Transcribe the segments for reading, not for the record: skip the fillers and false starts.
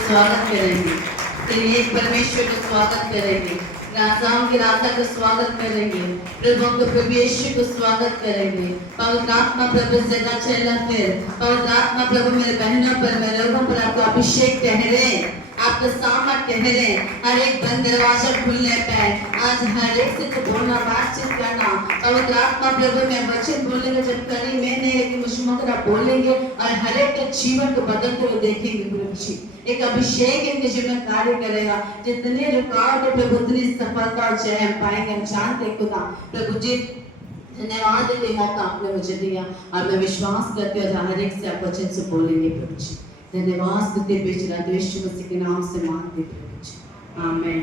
स्वागत करेंगे, तेरे एक परमेश्वर का स्वागत करेंगे, राजाओं के राजा का स्वागत करेंगे, प्रभु यीशु को स्वागत करेंगे। पवित्र आत्मा प्रभु जगह चला फिर, पवित्र आत्मा प्रभु मेरे बहनों पर, मेरे लोगों पर आपका अभिषेक ठहरे, आपका सामर्थ ठहरे, हर एक बंद दरवाजा खुलने पे आज हर एक से तो बोलना, बातचीत करना। पवित्र आत्मा प्रभु में वचन बोलेंगे, जब करी मैं नहीं लेकिन मुझे आप बोलेंगे और हर एक के जीवन को बदलते हुए देखेंगे। प्रभु जी एक अभिषेक इनके जीवन में कार्य करेगा, जितने रुकावट है प्रभु उतनी सफलता और जय हम पाएंगे, हम जानते खुदा। प्रभु जी धन्यवाद देते मौका आपने मुझे दिया और मैं विश्वास करती हूँ हर एक से आप वचन से बोलेंगे। प्रभु जी धन्यवाद देते बेचना यीशु मसीह के नाम से मांगते प्रभु जी, आमीन।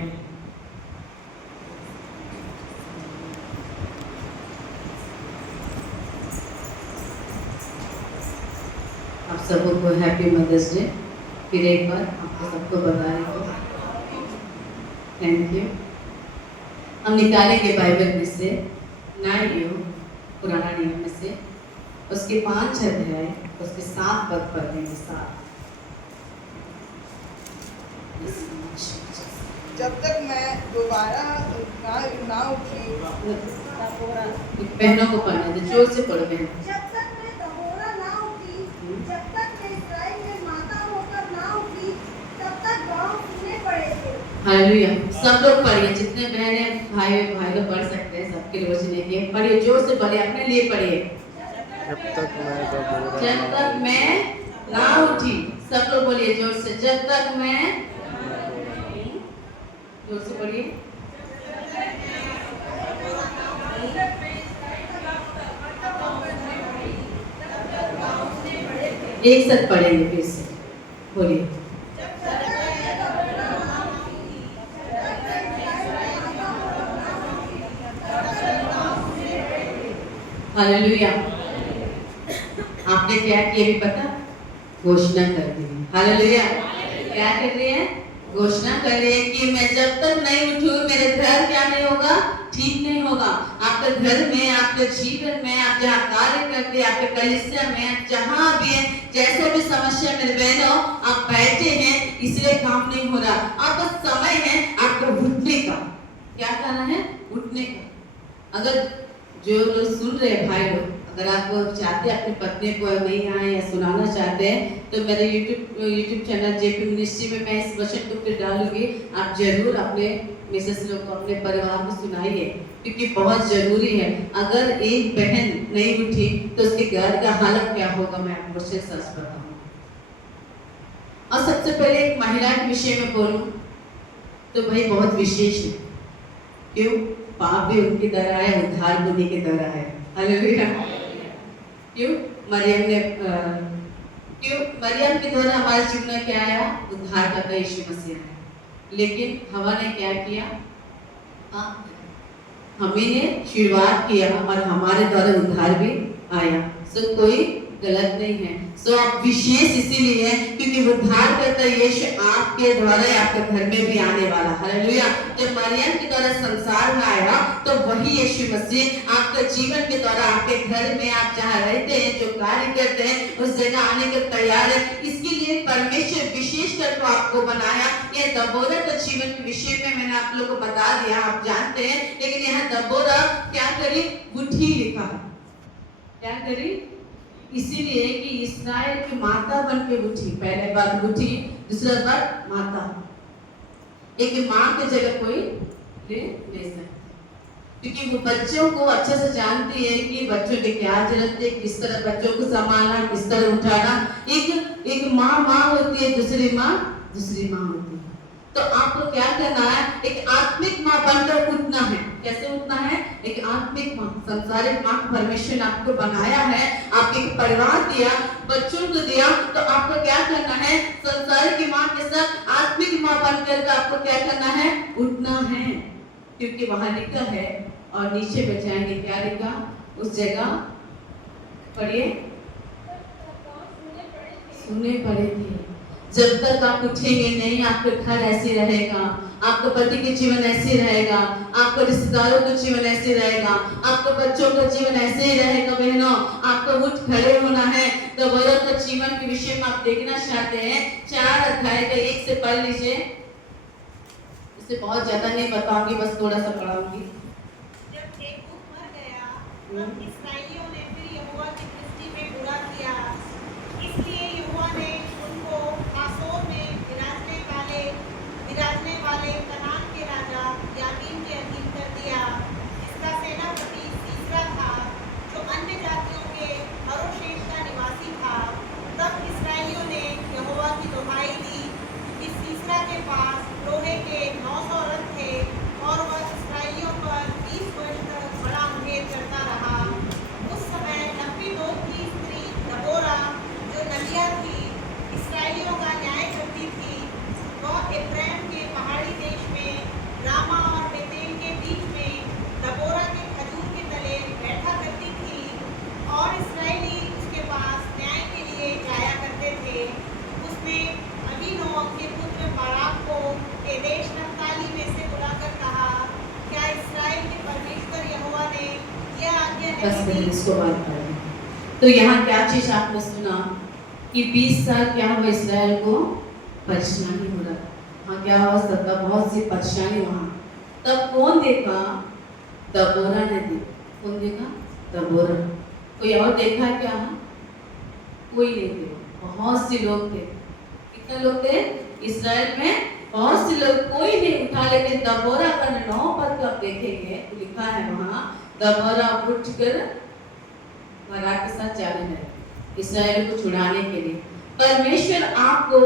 आप सबको हैप्पी मदर्स डे फिर एक बार आपको सबको बता रही हूँ, थैंक यू। हम निकालेंगे बाइबल में से नया नियम, पुराना नियम में से उसके 5 अध्याय, उसके 7 पद पढ़ेंगे। 7 जब तक मैं दोबारा ना उठी, बहनों को पढ़ना है, जोर से पढ़ो बहन। जब तक मैं दोबारा ना उठी, जब तक मैं इस्राएल में माता होकर ना उठी, तब तक गाँव सुने पड़े थे। हालेलुया। सब लोग पढ़िए, जितने बहने भाई लोग पढ़ सकते हैं, सबके लिए वचन है। पढ़िए, जोर से पढ़िए, अपने लिए पढ़िए। जब तक मैं ना उठी, सब लोग बोलिए जोर से, जब तक मैं, जोर से पढ़िए। एक साथ पढ़ेंगे फिर से, बोलिए। हालेलुया। आपने क्या किया भी पता? घोषणा कर दी। हालेलुया। क्या कर रही है? घोषणा कर रही है कि मैं जब तक नहीं उठूं मेरे घर क्या नहीं होगा, ठीक नहीं होगा। आपके घर में, आपके जीवन में, आप जहाँ कार्य करते हैं, आपके कलीसिया में, जहाँ भी है, जैसे भी समस्या मेरे बहनों आप बैठे हैं इसलिए काम नहीं हो रहा। आपका समय है आपको उठने का। क्या करना है? उठने का। अगर जो लोग सुन रहे हैं भाई लोग, अगर आप चाहते हैं अपनी पत्नी को नहीं आए या सुनाना चाहते हैं तो मेरे YouTube चैनल जेपी मिनिस्ट्री में मैं इस वचन को फिर डालूंगी। आप जरूर अपने मिसेस लोग को, अपने परिवार को सुनाइए, क्योंकि बहुत जरूरी है। अगर एक बहन नहीं उठी तो उसके घर का हालत क्या होगा, मैं आपको सच बताऊं। और सबसे पहले एक महिला के विषय में बोलूं तो भाई बहुत विशेष है। क्यों? पाप भी उनकी तरह है, उद्धार भी उन्हीं की तरह है। हालेलुया। क्यों? मरियम के द्वारा हमारे जीवन में क्या आया? उद्धार करता यीशु मसीह है। लेकिन हवा ने क्या किया? हमें ने शुरुआत किया और हमारे द्वारा उद्धार भी आया। सो कोई गलत नहीं है। सो आप विशेष इसीलिए है क्योंकि उद्धार करता यीशु आपके द्वारा आपके घर में भी आने वाला। हालेलुया। जब मरियम के द्वारा संसार में आया तो वही यीशु मसीह आपके जीवन के द्वारा आपके घर में, आप जहाँ रहते हैं, जो कार्य करते हैं, उस जगह आने के तैयार है। इसके लिए परमेश्वर विशेष कर आपको बनाया। यह दबोरा के जीवन के विषय में मैंने आप लोगों को बता दिया, आप जानते हैं। लेकिन यहाँ दबोरा क्या करी? उठी लिखा है। क्या करी? इसीलिए कि इस्राएल की माता बन के उठी। पहले बार उठी, दूसरा बार माता। एक माँ की जगह कोई ले सकता, क्योंकि वो बच्चों को अच्छे से जानती है कि बच्चों की क्या जरूरत है, किस तरह बच्चों को संभालना, किस तरह उठाना। एक माँ होती है, दूसरी माँ होती है। तो आपको क्या करना है? एक आत्मिक माँ बनकर उठना है। कैसे उठना है? एक आत्मिक माँ, संसारिक माँ परमेश्वर ने आपको बनाया है, आपको एक परिवार दिया, बच्चों को दिया, तो आपको क्या करना है? संसारिक की माँ के साथ आत्मिक माँ बनकर आपको क्या करना है? उठना है। क्योंकि वहां लिखा है, और नीचे बचाएंगे क्या लिखा उस जगह, पढ़िए। सुने पड़े थे। जब तक आप उठेंगे नहीं, आपका घर ऐसे रहेगा, आपका पति के जीवन ऐसे रहेगा, आपके रिश्तेदारों का जीवन ऐसे रहेगा, आपके बच्चों का जीवन ऐसे ही रहेगा। बहनों, आपको उठ खड़े होना है। दबोरा का जीवन के विषय में आप देखना चाहते हैं 4 अध्याय का 1 से पढ़ लीजिए। इससे बहुत ज्यादा नहीं बताऊंगी, बस थोड़ा सा पढ़ाऊंगी। जब एहूद मर गया तब इस्राएलियों ने फिर यहोवा की दृष्टि में बुरा किया, इसलिए यहोवा ने उनको हासोर में विराजने वाले कनान के राजा याबीन के अधीन कर दिया। इसका सेनापति सीसरा था, जो अन्य जातियों के हरोशेश का निवासी था। तब इस्राएलियों ने यहोवा की दुहाई दी। इस सीसरा के पास लोहे के 900 रथ थे और वह इस्राएलियों पर 20 वर्ष तक बड़ा अंधेर करता रहा। उस समय नप्पीदों की स्त्री दबोरा, जो नलिया थी, इस्राएलियों का न्याय करती थी। वह एफ्राइम के पहाड़ी देश में रामा और बेतेल के बीच में दबोरा के खजूर के तले बैठा करती थी और इस्राएली उसके पास न्याय के लिए जाया करते थे। उसने अबीनोअम के पुत्र बाराक को केदेश नप्ताली में से बुलाकर कहा, क्या इस्राएल के परमेश्वर यहोवा ने यह आज्ञा बस नहीं दी? इसको बात करें। तो यहाँ क्या चीज आपने सुना कि 20 साल क्या हुआ, इस्राएल को परेशानी हो रहा। हाँ, क्या हुआ, सबका बहुत सी परेशानी वहाँ। तब कौन देखा? दबोरा ने देखा। कौन देखा? दबोरा। कोई और देखा क्या? कोई नहीं देखा। बहुत से लोग थे। कितने लोग थे इस्राएल में? बहुत से लोग, कोई नहीं उठा। लेकिन दबोरा का 9 पद आप देखेंगे तो लिखा है वहाँ, दबोरा उठकर बाराक के साथ जाने लगे इस्राएल को छुड़ाने के लिए। परमेश्वर आपको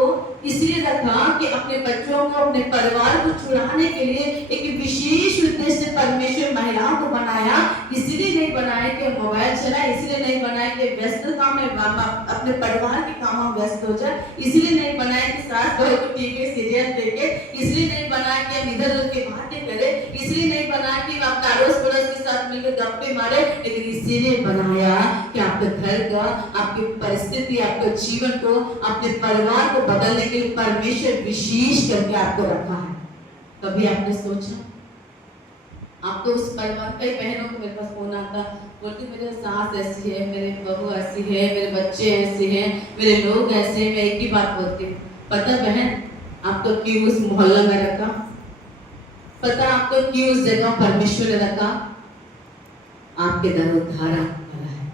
इसलिए रखा कि अपने बच्चों को, अपने परिवार को छुड़ाने के लिए एक विशेष उद्देश्य से परमेश्वर महिलाओं को बनाया। इसलिए नहीं बनाया कि मोबाइल चलाए, इसलिए नहीं बनाया कि व्यस्त काम में अपने परिवार के कामों में व्यस्त हो जाए, इसलिए नहीं बनाया कि सास बहू को टीवी सीरियल देखे, इसलिए नहीं बनाया कि हम इधर उधर की बातें करें, इसलिए नहीं बनाया कि हम अपने अड़ोस पड़ोस के साथ मिलकर गप्पे मारे, लेकिन इसीलिए बनाया कि आपके घर का, आपकी परिस्थिति, आपके जीवन को, अपने परिवार को बदलने के लिए परमेश्वर विशेष करके आपको रखा है। कभी आपने सोचा? आप तो उस परिवार, कई बहनों को मेरे पास फोन आता, बोलती मेरे सास ऐसी है, मेरे बहू ऐसी है, मेरे बच्चे ऐसे हैं, मेरे लोग ऐसे हैं। मैं एक ही बात बोलती हूँ, पता बहन आपको क्यों उस मोहल्ला में रखा? पता आपको क्यों उस जगह परमेश्वर ने रखा? आपके द्वारा उद्धार वाला है।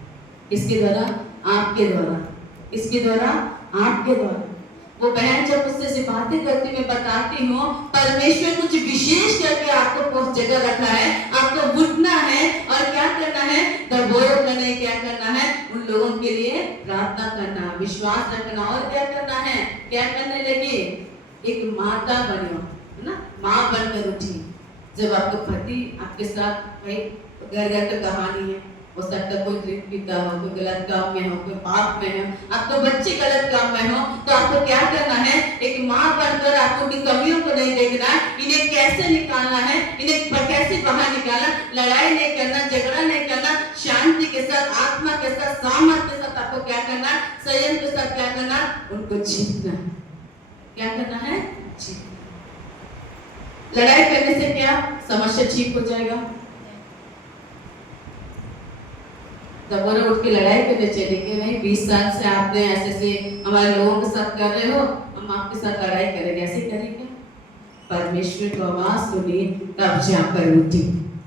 किसके द्वारा? आपके द्वारा। इसके द्वारा? आपके द्वारा। वो बहन जब मुझसे से बातें करती, मैं बताती हूँ परमेश्वर कुछ विशेष करके आपको उस जगह रखा है। आपको उठना है और क्या करना है? दबोरा करने, क्या करना है? उन लोगों के लिए प्रार्थना करना, विश्वास रखना, और क्या करना है? क्या करने लगी? एक माता बनो, है ना? माँ बनकर उठी। जब आपका पति आपके साथ, भाई घर घर का कहानी है, हो सकता कोई ड्रिंक पीता हो, कोई गलत काम में हो, कोई पाप में हो, आपके बच्चे गलत काम में हो, तो आपको क्या करना है? एक माँ बनकर आपको उनकी कमियों को नहीं देखना, इन्हें कैसे निकालना है, इन्हें कैसे बाहर निकालना। लड़ाई नहीं करना, झगड़ा नहीं करना, शांति के साथ, आत्मा के साथ, सामर्थ के साथ आपको क्या करना? संयम के साथ क्या करना? उनको जीतना। क्या करना है? जीतना। लड़ाई करने से क्या समस्या ठीक हो जाएगा? दबोरा उठ के लड़ाई करने चलेंगे नहीं। 20 साल से आपने ऐसे हमारे लोगों के साथ कर रहे हो, हम आपके साथ लड़ाई करेंगे, ऐसे करेंगे? परमेश्वर की आवाज सुनी तब जाकर उठी।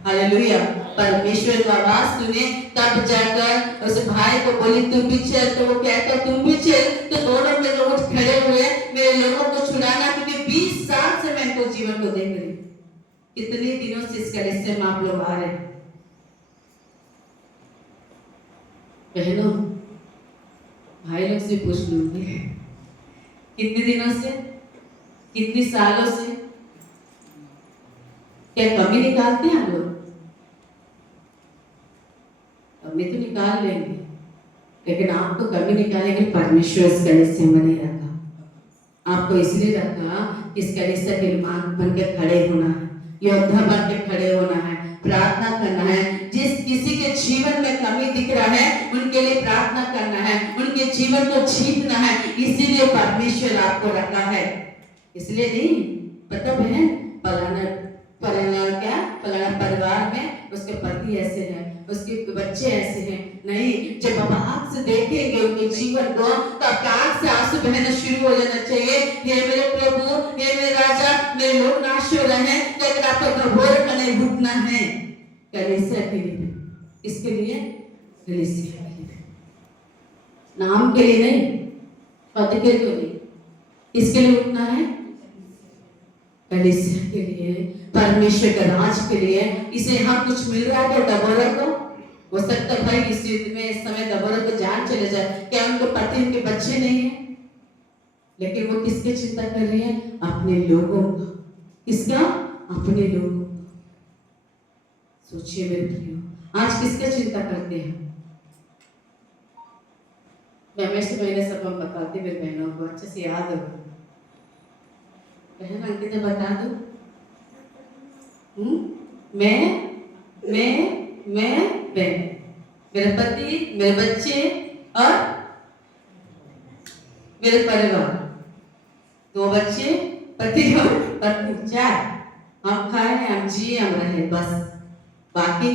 हालेलुया। परमेश्वर की आवाज सुने तब जाकर उस भाई को बोली तुम भी चल, तो वो कहता तुम भी चल, तो दोनों में जो उठ खड़े हुए मेरे लोगों को छुड़ाना, क्योंकि 20 साल से मैं इनको जीवन को देख रही। कितने दिनों से इस कलिसिया में आप लोग आ रहे हैं? बहनों, भाई लोग से पूछ लूंगी, कितने दिनों से, कितने सालों से? क्या कमी निकालते हैं हम लोग? कमी तो निकाल लेंगे, लेकिन आपको कमी निकालेंगे परमेश्वर इस कलिसिया में नहीं रखा। आपको इसलिए रखा कि इस कलिसिया के मार्ग बनकर खड़े होना है, योद्धा बनकर खड़े होना है, प्रार्थना करना है। जिस किसी के जीवन में कमी दिख रहा है उनके लिए प्रार्थना करना है, उनके जीवन को जीतना है। इसीलिए परमेश्वर आपको रखा है। इसलिए नहीं पता बहन, पलाना क्या, पलाना परिवार में उसके पति ऐसे हैं, उसके बच्चे ऐसे हैं। नहीं, जब आप आँख से देखेंगे उनके जीवन को तो आपके आँख से आंसू बहना शुरू हो जाना चाहिए। हे मेरे प्रभु, हे मेरे राजा, मेरे लोग नाश हो रहे हैं, लेकिन आपका दबोरा का नहीं घुटना है। कलीसिया के लिए, किसके लिए? कलीसिया के लिए, नाम के लिए नहीं, पद के लिए नहीं। किसके लिए उठना है? कलीसिया के लिए, परमेश्वर के राज के लिए। इसे यहाँ कुछ मिल रहा है तो दबोरा को हो सकता है भाई इस युद्ध में इस समय दबोरा को जान चले जाए, क्या उनके पति उनके बच्चे नहीं है? लेकिन वो किसकी चिंता कर रही है? अपने लोगों का। किसका? अपने लोगों का। सोचिए मेरे प्रियो, आज किसका चिंता करते हैं? मैं हमेशा मैंने सब बताती मेरी बहनों को, अच्छे से याद हो। बहन अंकिता बता दो। मैं मेरा पति, मेरे बच्चे और मेरे परिवार। 2 बच्चे, पति और पत्नी, 4। हम खाए, हम जिए, हम रहे, बस। बाकी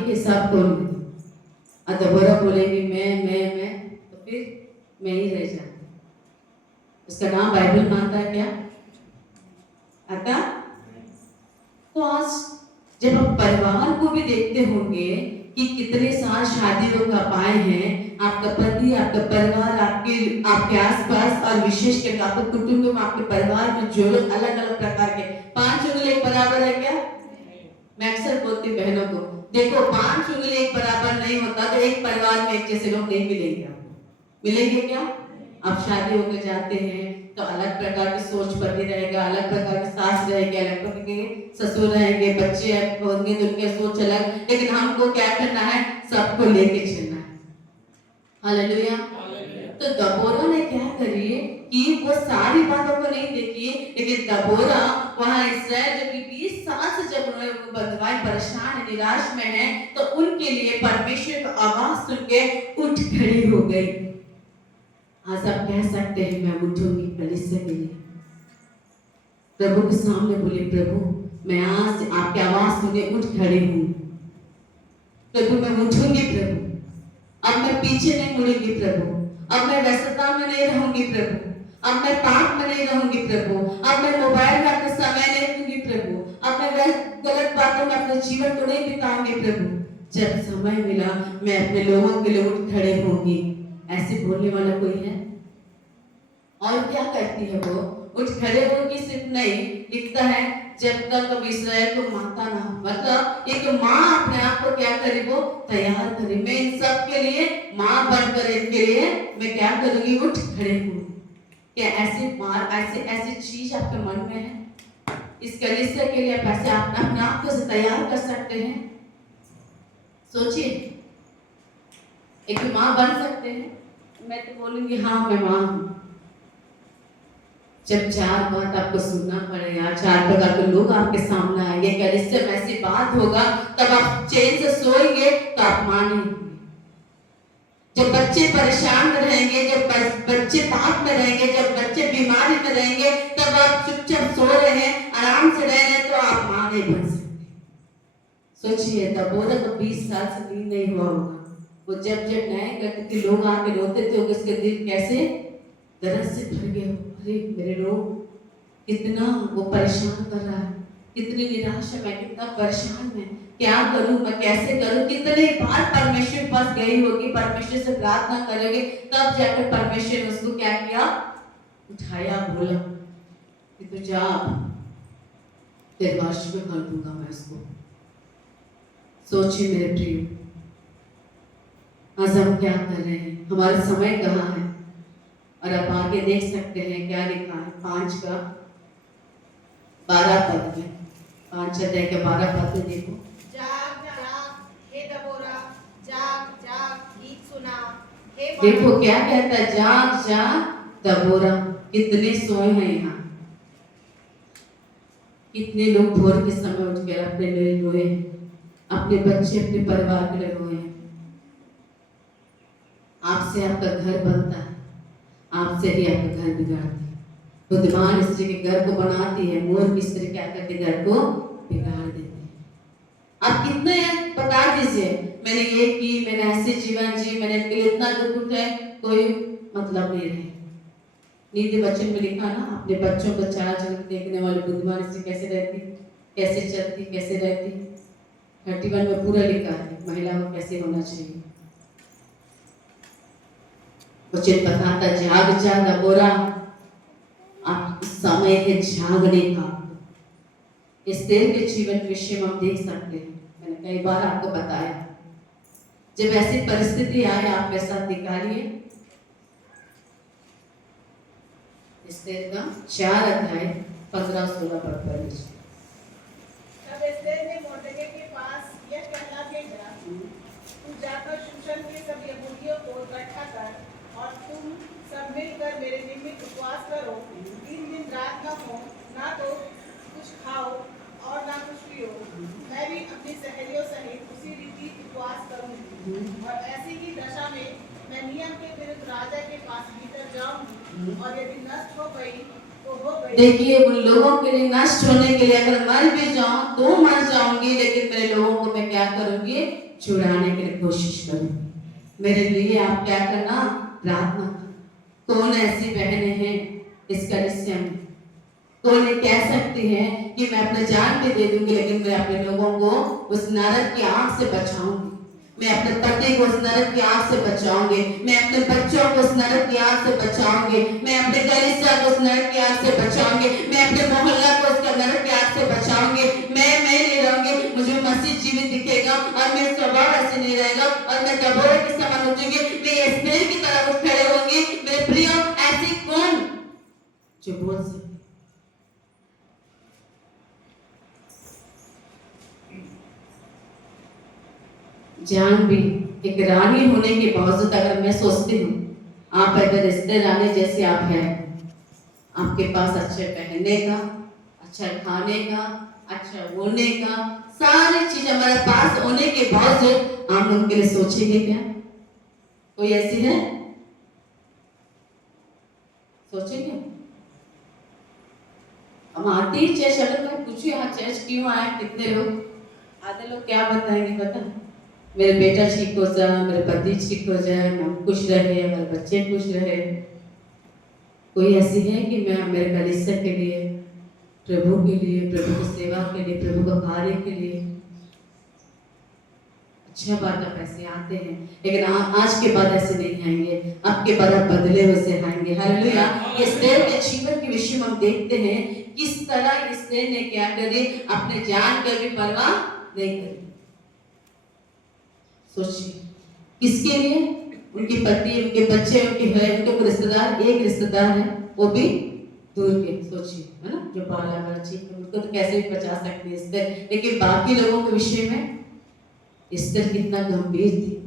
के सब कौन दे? दोबारा बोलेंगे मैं तो फिर मैं ही रह जाती। उसका नाम बाइबल मानता है क्या? आता? तो आज जब आप परिवार को भी देखते होंगे कि कितने साल शादी हो पाए हैं, आपका पति, आपका परिवार, आपके आसपास और विशेष करके आपके कुटुंब में, आपके परिवार में जो लोग अलग अलग प्रकार के, 5 उंगली एक बराबर है क्या? मैं अक्सर बोलती हूँ बहनों को, देखो 5 उंगली एक बराबर नहीं होता तो एक परिवार में एक जैसे लोग नहीं मिलेंगे। आपको मिलेंगे क्या? आप शादी होकर जाते हैं तो अलग प्रकार की सोच पति रहेगा, अलग प्रकार की सास रहेगी, अलग प्रकार के ससुर रहेंगे, बच्चे होंगे तो उनकी सोच अलग। लेकिन हमको क्या करना है? सबको लेके चलना है। हालेलुया। तो दबोरा ने क्या करी कि वो सारी बातों को नहीं देखी, लेकिन दबोरा वहां इस्राएल जो कि 20 साल से जब बंधुआई परेशान है, निराश में है, तो उनके लिए परमेश्वर का आवाज सुन के उठ खड़ी हो गई। आज आप कह सकते हैं मैं उठूंगी कलीसिया के लिए। प्रभु के सामने बोले, प्रभु मैं आज आपकी आवाज सुने उठ खड़ी हूँ। प्रभु मैं उठूंगी प्रभु, अब मैं पीछे नहीं मुड़ूंगी प्रभु, अब मैं व्यस्तता में नहीं रहूंगी प्रभु, अब मैं पाप में नहीं रहूंगी प्रभु, अब मैं मोबाइल में अपना समय नहीं दूंगी प्रभु, अब मैं गलत बातों में अपने जीवन को नहीं बिताऊंगी प्रभु। जब समय मिला मैं अपने लोगों के लिए उठ खड़े होंगी। ऐसे बोलने वाला कोई है? और क्या करती है वो? उठ खड़े होगी सिर्फ नहीं, लिखता है जब तक अब इस्राएल को माता ना, मतलब एक माँ अपने आप को क्या करे? वो तैयार करे। मैं इन सब के लिए माँ बनकर इनके लिए मैं क्या करूंगी? उठ खड़े हूँ। क्या ऐसी चीज आपके मन में है? इस कलीसिया के लिए आप ऐसे अपने आप को तैयार कर सकते हैं? सोचिए, एक माँ बन सकते हैं? मैं तो बोलूंगी हाँ मैं माँ हूँ। जब 4 बात आपको सुनना पड़ेगा, 4 प्रकार के लोग आपके सामने आएंगे, कलीसिया में ऐसी बात होगा, तब आप चैन से सोएंगे तो आप मां नहीं होंगे। जब बच्चे परेशान रहेंगे, जब बच्चे पाप में रहेंगे, जब बच्चे बीमारी में रहेंगे, तब आप चुपचाप सो रहे हैं, आराम से रह रहे हैं, तो आप मां नहीं बन सकते। सोचिए, दबोरा को 20 साल से नींद नहीं हुआ होगा। वो जब न्याय करते थे, लोग आके रोते थे, उसके दिल कैसे दर्द से भर गए। अरे मेरे लोग, कितना वो परेशान कर रहा है, कितनी निराश है, मैं कितना परेशान है, क्या करूं मैं, कैसे करूं। कितने बार परमेश्वर पास गई होगी, परमेश्वर से प्रार्थना करेगी, तब जाकर परमेश्वर ने उसको क्या किया? उठाया, बोला कि तू जा, तेरे वश में कर दूंगा मैं उसको। सोचिए मेरे प्रिय, आज हम क्या कर रहे हैं? हमारा समय कहाँ है? और आप आगे देख सकते हैं क्या लिखा है 5 का 12 पद में, 5 अध्याय के 12 पद में देखो। जाग जाग हे दबोरा, जाग जाग गीत सुना हे। देखो क्या कहता है, जाग जाग दबोरा। कितने सोए हैं यहाँ, कितने लोग भोर के समय उठकर अपने लिए रोए, अपने बच्चे, अपने परिवार के लिए रोए। आपसे आपका घर बनता है, आपसे ही आपका घर बिगाड़ते हैं। बुद्धिमान स्त्री के घर को बनाती है, मूर्ख स्त्री क्या करती है, घर को बिगाड़ देती है। आप कितने बता दीजिए, मैंने ये की, मैंने ऐसे जीवन जी, मैंने इनके लिए इतना दुख उठाया, कोई मतलब नहीं रहे। नीति वचन में लिखा ना, अपने बच्चों को चार झलक देखने वाले बुद्धिमान स्त्री कैसे रहती, कैसे चलती, कैसे रहती। 31 में पूरा लिखा है महिला को कैसे होना चाहिए। वचन बताता जाग जाग अबोरा, आप समय है जागने का। एस्तेर के जीवन के विषय में हम देख सकते हैं, मैंने कई बार आपको बताया, जब ऐसी परिस्थिति आए आप मेरे साथ निकालिए एस्तेर का 4 अध्याय 15-16 पद पढ़ लीजिए। तब एस्तेर ने मोर्देकै के पास यह कहला भेजा, तू जाकर शूशन के सब यहूदियों को इकट्ठा कर और तुम सब मिलकर मेरे निमित्त उपवास करो। 3 दिन रात न हो, ना तो कुछ खाओ और ना कुछ पियो। मैं भी अपनी सहेलियों सहित उसी रीति उपवास करूंगी, और ऐसी ही दशा में मैं नियम के विरुद्ध राजा के पास भीतर जाऊंगी, और यदि नष्ट हो गई तो हो गई। देखिए, उन लोगों के लिए नष्ट होने के लिए अगर मर भी जाऊं तो मर जाऊंगी, लेकिन मेरे लोगों को मैं क्या करूंगी, छुड़ाने के लिए कोशिश करूंगी। मेरे लिए आप क्या करना, प्रार्थना। कौन ऐसी बहनें हैं इस कलिसिया में, कौन ये कह सकती है कि मैं अपने जान पे दे दूंगी, लेकिन मैं अपने लोगों को उस नरक की आग से बचाऊंगी, मैं अपने पति को उस नरक की आग से बचाऊंगी, मैं अपने बच्चों को उस नरक की आग से बचाऊंगी, मैं अपने कलीसिया को उस नरक की आग से बचाऊंगी, मैं अपने मोहल्ला को उसका नरक की आग से बचाऊंगी। मैं नहीं रहूंगी, मुझे मसीह जीवित दिखेगा और मेरा स्वभाव ऐसे नहीं रहेगा, और मैं दबोरे के समान उठूंगी, मैं एस्तेर की तरह उठ खड़े होंगी। मेरे प्रिय, ऐसी कौन जो बोल सकती, जान भी एक रानी होने के बावजूद अगर मैं सोचती हूँ, आप अगर रिश्ते रानी जैसे आप हैं, आपके पास अच्छे पहनने का, अच्छा खाने का, अच्छा बोलने का, सारी चीज हमारे पास होने के बावजूद हम उनके लिए सोचेंगे क्या? कोई ऐसी है? सोचेंगे? हम आते ही चर्च, अगर मैं पूछूं यहाँ चर्च क्यों आए, कितने लोग, आधे लोग क्या बताएंगे पता, मेरे बेटा ठीक हो जाए, मेरे पति ठीक हो जाए, हम खुश रहे, हमारे बच्चे खुश रहे। कोई ऐसी है कि मैं मेरे कलीसिया के लिए, प्रभु के लिए, प्रभु की सेवा के लिए, प्रभु का कार्य के लिए, अच्छा बात आप ऐसे आते हैं, लेकिन आज के बाद ऐसे नहीं आएंगे, आपके बाद आप बदले हुए से आएंगे। हालेलुया। एस्तेर के जीवन के विषय में हम देखते हैं किस तरह एस्तेर ने क्या करे, अपने जान का भी परवाह नहीं करी। सोचिए, किसके लिए, उनके पति, उनके बच्चे, उनके रिश्तेदार, एक रिश्तेदार है वो भी दूर के, सोचिए है ना, जो बाला बच्ची, उनको तो कैसे भी बचा सकते हैं एस्तेर, लेकिन बाकी लोगों के विषय में एस्तेर कितना गंभीर थी।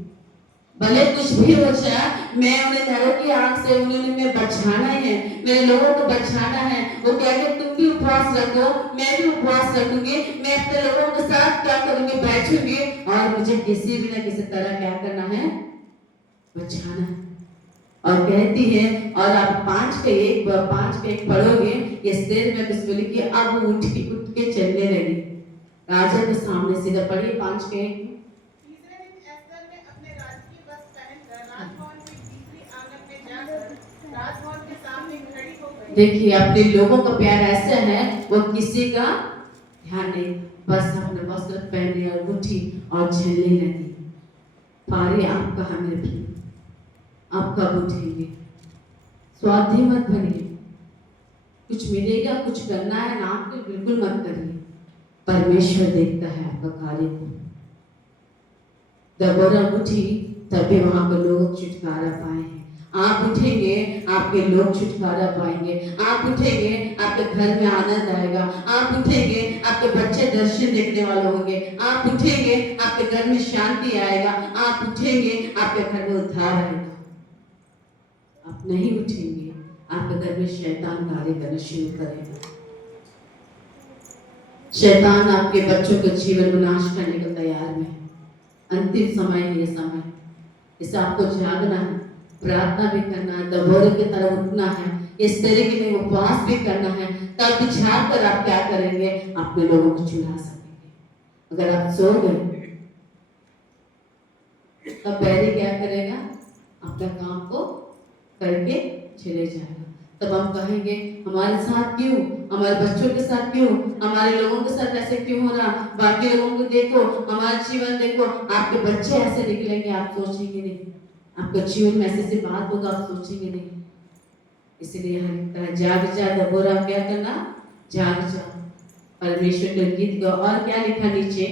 भले कुछ भी हो जाए, मैं उन्हें नरक की आग से उन्हें बचाना है, मेरे लोगों को बचाना है। वो कह के तुम भी उपवास रखो, मैं भी उपवास रखूंगी, मैं अपने लोगों के साथ क्या करूंगी, बैठूंगी, और मुझे किसी भी ना किसी तरह क्या करना है, बचाना है। और कहती है, और आप 5 के 1 पढ़ोगे, एस्तेर में कुछ बोली कि अब उठ के चलने लगी राजा के सामने। सीधा पढ़िए 5 के 1। देखिए, अपने लोगों का प्यार ऐसा है, वो किसी का ध्यान नहीं, बस अपने वस्त्र पहने और उठी और चलने लगी। पारी आप कहा मेरे प्रिय, आप कब उठेंगे? स्वार्थी मत बनिए, कुछ मिलेगा, कुछ करना है ना, आपको बिल्कुल मत करिए। परमेश्वर देखता है आपका कार्य को। दबोरा उठी तभी वहां पर लोग छुटकारा पाए हैं। आप उठेंगे, आपके लोग छुटकारा पाएंगे। आप उठेंगे, आपके घर में आनंद आएगा। आप उठेंगे, आपके बच्चे दर्शन देखने वाले होंगे। आप उठेंगे, आपके घर में शांति आएगा। आप उठेंगे, आपके घर में उद्धार आएगा। आप नहीं उठेंगे, आपके घर में शैतान कार्य करना शुरू करेगा। शैतान आपके बच्चों के जीवन को नाश करने को तैयार है। अंतिम समय है ये समय, इसे आपको जागना है, प्रार्थना भी करना है, दबोरे की तरह उठना है। इस तरीके में उपवास भी करना है, तब बिछा कर आप क्या करेंगे, अपने लोगों को चुरा सकेंगे। अगर आप सो गए तब बैरी क्या करेगा, अपना काम को करके चले जाएगा। तब हम कहेंगे हमारे साथ क्यों, हमारे बच्चों के साथ क्यों, हमारे लोगों के साथ ऐसे क्यों हो रहा, बाकी लोगों को देखो, हमारा जीवन देखो। आपके बच्चे ऐसे निकलेंगे, आप सोचेंगे नहीं, आपके जीवन में ऐसे बात होगा, आप सोचेंगे नहीं। इसलिए हर तरह जाग जा दबोरा, क्या करना, जाग जा। परमेश्वर के गीत को और क्या लिखा नीचे,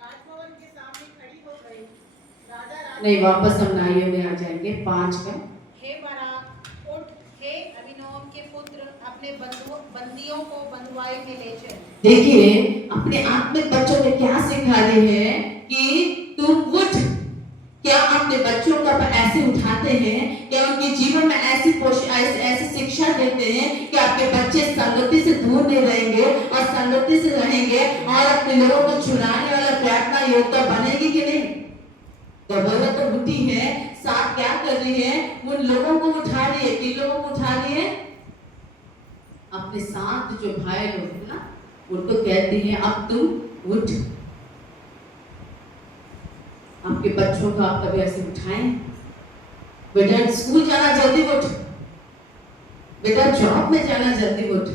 राजभवन के सामने खड़ी हो गई, राजा नहीं वापस हम नाइयों में आ जाएंगे 5 का। हे बराक उठ, हे अभिनोम के पुत्र, अपने बंदियों को बंधुआई में ले चल। देखिए अपने आत्मिक बच्चों ने क्या सिखा रहे हैं कि तुम उठ। क्या अपने बच्चों को ऐसे उठाते हैं, क्या उनके जीवन में ऐसी शिक्षा देते हैं कि आपके बच्चे संगति से दूर नहीं रहेंगे और संगति से रहेंगे और अपने लोगों को छुड़ाने वाला प्रार्थना योद्धा बनेगी कि नहीं। दबोरा तो उठी है, साथ क्या कर रही है, उन लोगों को उठा रही है। किन लोगों को उठा रही है, अपने साथ जो भाई लोग हैं ना, उनको कहती है अब तुम उठ। आपके बच्चों को आप कभी ऐसे उठाएं, बेटा स्कूल जाना जल्दी उठ, बेटा जॉब में जाना जल्दी उठ।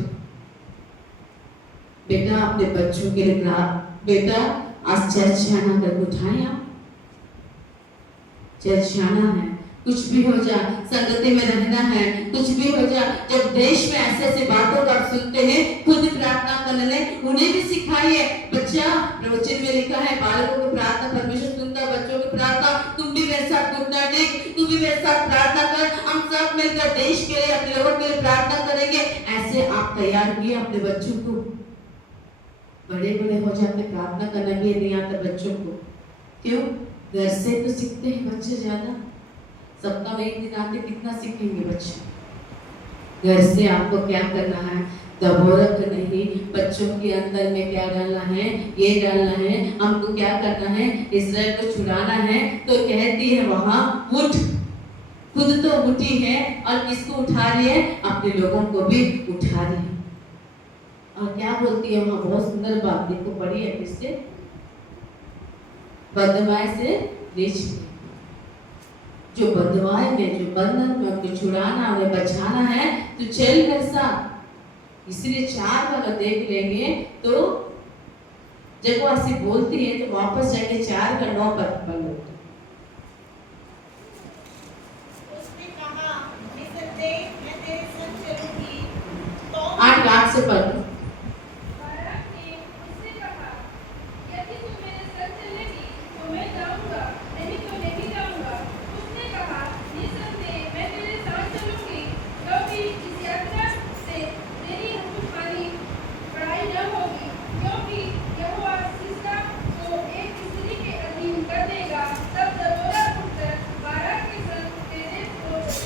बेटा अपने बच्चों के लिए बेटा आज चर्च जाना करके उठाएं। आप चर्च जाना है, कुछ भी हो जाए, संगति में रहना है, कुछ भी हो जाए। जब देश में ऐसे ऐसे बातों को आप सुनते हैं, खुद प्रार्थना करने, उन्हें भी सिखाइए। बच्चा प्रवचन में लिखा है, बालकों की प्रार्थना परमेश्वर सुनता, बच्चों की प्रार्थना। तुम भी मेरे साथ घुटना टेक, तुम भी मेरे साथ प्रार्थना कर, हम सब मिलकर देश के लिए, अपने लोगों के लिए प्रार्थना करेंगे। ऐसे आप तैयार किए अपने बच्चों को। बड़े बड़े हो जाते, प्रार्थना करना भी नहीं आता बच्चों को। क्यों? घर से तो सीखते हैं बच्चे ज्यादा। सप्ताह में एक दिन आते, कितना सीखेंगे बच्चे। घर से आपको क्या करना है, दबोरक नहीं, बच्चों के अंदर में क्या डालना है, ये डालना है। हमको क्या करना है, इस्राएल को छुड़ाना है। तो कहती है वहां उठ, खुद तो उठी है और किसको उठा रही है, अपने लोगों को भी उठा रही है। और क्या बोलती है वहां, बहुत सुंदर बात देखो, पढ़ी है किससे, बदमाश से नीच, जो बदमाश में, जो बंधन में उनको छुड़ाना, उन्हें बचाना है, तो चल मेरे साथ। इसलिए 4 का अगर देख लेंगे तो जब वो ऐसी बोलती है तो वापस जाके 4 का 9 पर पढ़ लो। उसने कहा, निसंदेह मैं तेरे संग चलूंगी। तो 8 से पढ़ लो। बाराक ने उससे कहा, यदि तू मेरे संग चलेगी तो मैं जाऊंगा, नहीं तो नहीं जाऊंगा। उसने कहा, निसंदेह मैं तेरे साथ चलूंगी, क्योंकि इस यात्रा से मेरी दुश्मनी बढ़ाई न होगी, क्योंकि यहोवा सिसरा को एक स्त्री के अधीन कर देगा। तब दबोरा उठकर बाराक के संग तेरेस हो गई।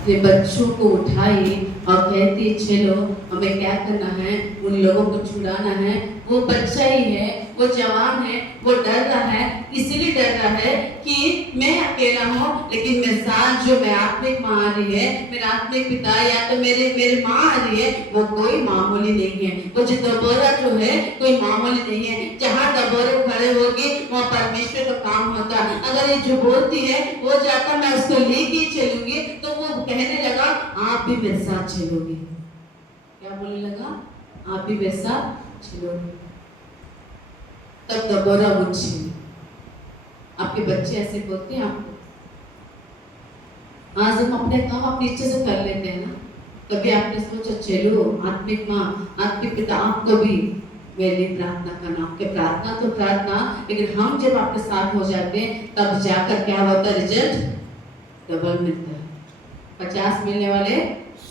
अपने बच्चों को उठाई और कहती चलो हमें क्या करना है, उन लोगों को छुड़ाना है। वो बच्चा ही है, वो जवान है, वो डर रहा है, इसीलिए डर रहा है कि मैं अकेला हूँ, लेकिन मेरे साथ जो मेरी आत्मिक माँ आ रही है, मेरा आत्मिक पिता या तो मेरे माँ आ रही है, वो कोई मामूली नहीं है। वो जो दबोरा जो है कोई मामूली नहीं है। जहाँ दबोरे खड़े होगी वहाँ परमेश्वर का काम होता। अगर ये जो बोलती है वो जाता, मैं उसको लेके चलूंगी, तो वो कहने लगा आप भी मेरे साथ चलोगे। क्या बोलने लगा, आप भी मेरे साथ चलोगे। तब दबोरा उठी। आपके बच्चे ऐसे बोलते हैं आपको, आज हम अपने काम अपनी इच्छा से कर लेते हैं ना। कभी आपने सोचा चलो आत्मिक माँ, आत्मिक पिता आपको भी मेरे लिए प्रार्थना करना। आपके प्रार्थना तो प्रार्थना, लेकिन हम जब आपके साथ हो जाते हैं तब जाकर क्या होता है, रिजल्ट डबल मिलता है। 50 मिलने वाले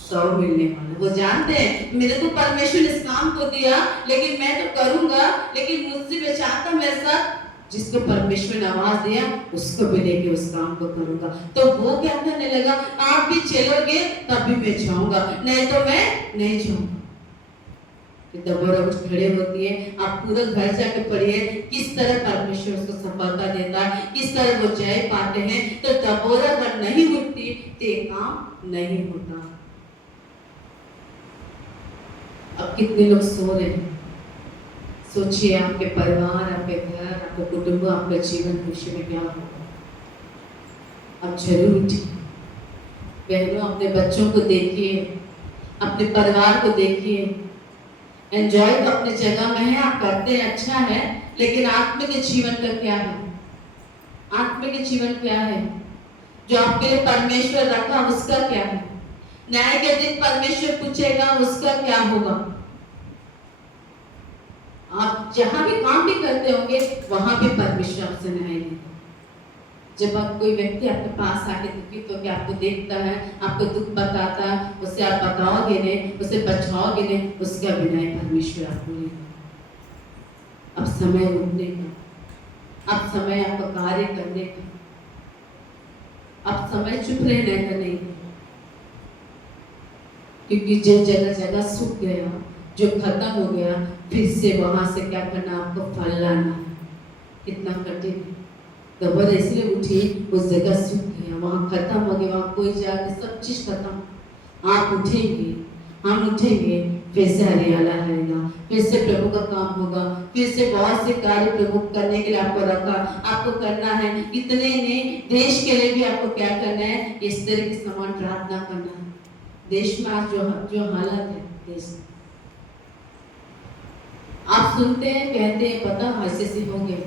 100 मिलने वाले। वो जानते हैं मेरे को परमेश्वर ने इस काम को दिया, लेकिन मैं तो करूंगा, लेकिन मुझसे मैं चाहता मेरे साथ जिसको परमेश्वर ने आवाज दिया उसको भी लेके उस काम को करूंगा। तो वो क्या करने लगा, आप भी चलोगे तब भी मैं जाऊंगा, नहीं तो मैं नहीं जाऊंगा। कि दबोरा उठ खड़े होती है, आप पूरा घर जाके पढ़िए किस तरह परमेश्वर उसको सफलता देता है, किस तरह वो जय पाते हैं। तो दबोरा अगर नहीं उठती तो ये काम नहीं होता। अब कितने लोग सो रहे हैं, सोचिए आपके परिवार, आपके घर, आपके कुटुंब, आपके जीवन भविष्य में क्या होगा। अब जरूर उठिए बहनों, अपने बच्चों को देखिए, अपने परिवार को देखिए। एंजॉय तो अपने जगह में है, आप करते हैं, अच्छा है, लेकिन आत्मिक जीवन का क्या है? आत्मिक जीवन क्या है जो आपके लिए परमेश्वर रखा, उसका क्या है? न्याय के दिन परमेश्वर पूछेगा, उसका क्या होगा? आप जहां भी काम भी करते होंगे वहां भी परमेश्वर आपसे न्याय लेगा। जब आप कोई व्यक्ति आपके पास आके दुखित होकर आपको देखता है, आपको दुख बताता है, उसे आप बताओगे नहीं, उसे बचाओगे नहीं, उसका भी न्याय परमेश्वर आपको लेगा। अब समय उठने का, अब समय आपका कार्य करने का, अब समय चुप रहने का नहीं, क्योंकि जो जगह जगह सूख गया, जो खत्म हो गया, फिर से वहां से क्या करना, आपको फल लाना है। कितना कठिन है। दबोरा इसलिए उठी, उस जगह सूख गया, वहां खत्म हो गया, वहां कोई जाके सब चीज खत्म। आप उठेंगे, हम उठेंगे, फिर से हरियाला रहेगा, फिर से प्रभु का काम होगा, फिर से बहुत से कार्य प्रभु करने के लिए आपको रखा, आपको करना है। इतने ने देश के लिए भी आपको क्या करना है, इस तरह की समान प्रार्थना करना है। देश में आज जो हालत है, देश आप सुनते हैं, कहते हैं, पता ऐसे से हो गए,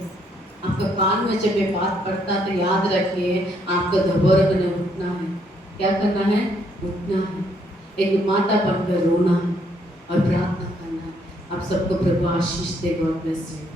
आपका कान में जब ये बात पड़ता तो याद रखिए, आपको दबोरा बने उठना है। क्या करना है? उठना है, एक माता बनकर रोना है और प्रार्थना करना है। आप सबको प्रभु आशीष दे। God bless you.